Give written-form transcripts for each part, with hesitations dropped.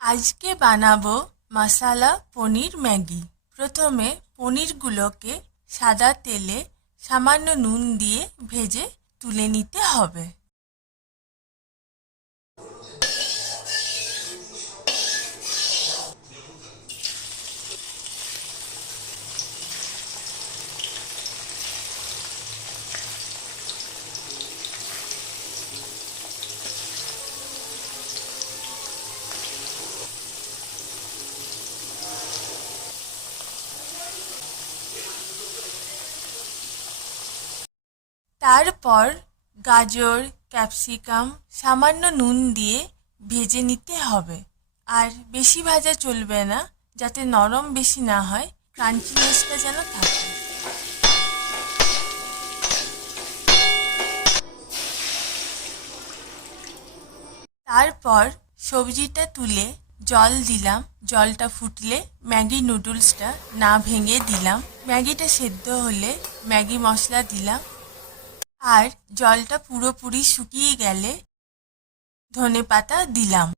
আজকে বানাবো মশালা পনির ম্যাগি। প্রথমে পনিরগুলোকে সাদা তেলে সামান্য নুন দিয়ে ভেজে তুলে নিতে হবে। তারপর গাজর, ক্যাপসিকাম সামান্য নুন দিয়ে ভেজে নিতে হবে। আর বেশি ভাজা চলবে না, যাতে নরম বেশি না হয়, ক্রাঞ্চিনেসটা যেন থাকে। তারপর সবজিটা তুলে জল দিলাম। জলটা ফুটলে ম্যাগি নুডলসটা না ভেঙে দিলাম। ম্যাগিটা সেদ্ধ হলে ম্যাগি মশলা দিলাম। আর জলটা পুরোপুরি শুকিয়ে গেলে ধনেপাতা দিলাম।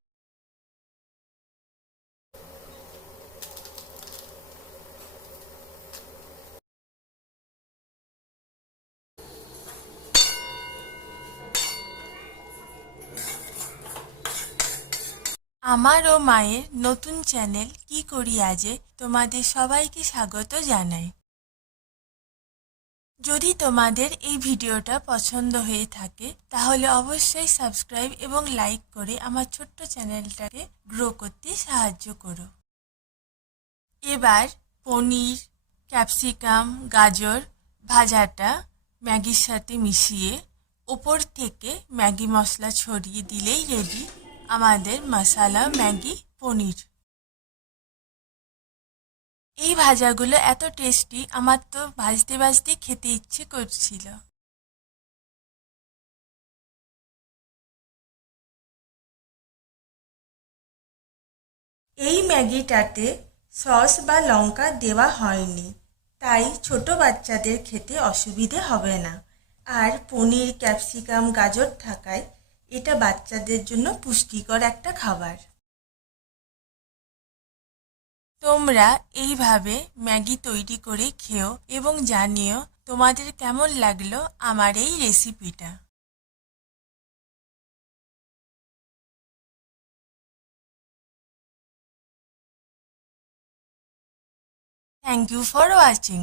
আমার ও মায়ের নতুন চ্যানেল কি করি আজে তোমাদের সবাইকে স্বাগত জানাই। যদি তোমাদের এই ভিডিওটা পছন্দ হয়ে থাকে তাহলে অবশ্যই সাবস্ক্রাইব এবং লাইক করে আমার ছোট্ট চ্যানেলটাকে গ্রো করতে সাহায্য করো। এবার পনির, ক্যাপসিকাম, গাজর ভাজাটা ম্যাগির সাথে মিশিয়ে ওপর থেকে ম্যাগি মশলা ছড়িয়ে দিলেই রেডি আমাদের মশালা ম্যাগি পনির। এই ভাজাগুলো এত টেস্টি, আমার তো ভাজতে ভাজতে খেতে ইচ্ছে করছিল। এই ম্যাগিটাতে সস বা লঙ্কা দেওয়া হয়নি, তাই ছোট বাচ্চাদের খেতে অসুবিধে হবে না। আর পনির, ক্যাপসিকাম, গাজর থাকায় এটা বাচ্চাদের জন্য পুষ্টিকর একটা খাবার। তোমরা এইভাবে ম্যাগি তৈরি করে খেও এবং জানিও তোমাদের কেমন লাগলো আমার এই রেসিপিটা। Thank you for watching.